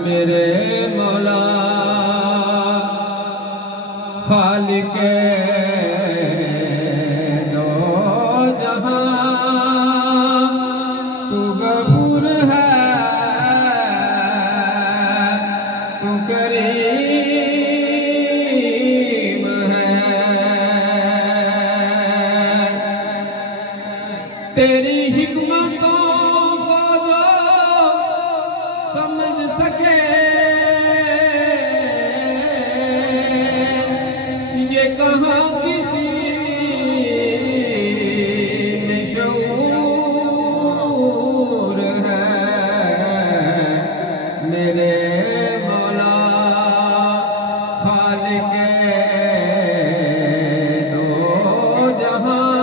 मेरे मौला खालिके दो जहां, तू गफूर है, तू करीम है। तेरी हिकमतों को जो समझ सके, ये कहाँ किसी में शऊर है। मेरे मौला खालिके दो जहां,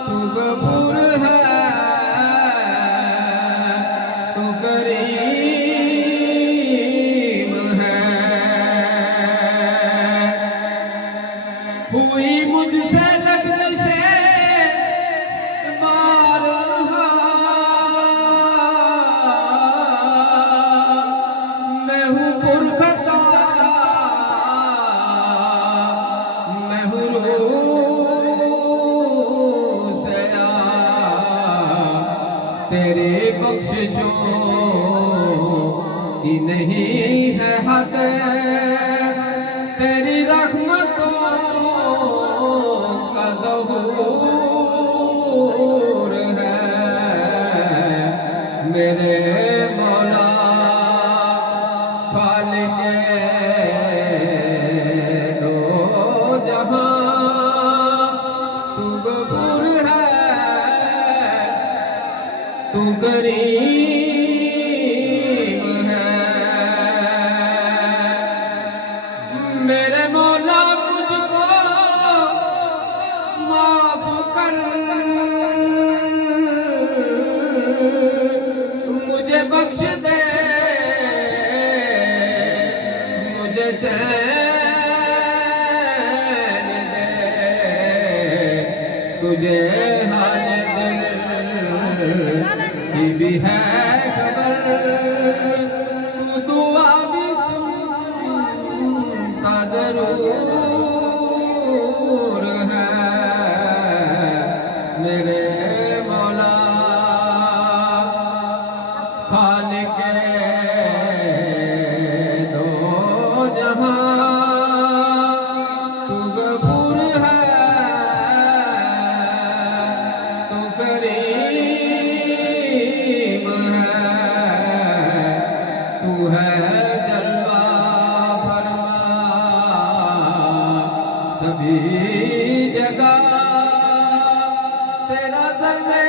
तू गफूर है, तू करीम है। हुई मुझसे लग़ज़िशे बारहा, मैं हूँ पुरख़ता, मैं हूँ रूसया। तेरी बख्शिशों की नहीं है हद, तेरी रहमतों का ज़हूर है। मेरे मौला खालिके दो जहां, तू गफूर है, तू करीम है। मेरे मौला मुझको माफ कर, मुझे बख्श दे, मुझे चैन दे, तुझे हाल दिल की भी है खबर, तू दुआ भी सुनता जरूर है। मेरे मौला खालिके दो जहां, तू गफूर है, तू करीम है। तू है जलवा फरमा सभी जगह, तेरा ज़ल्फ़े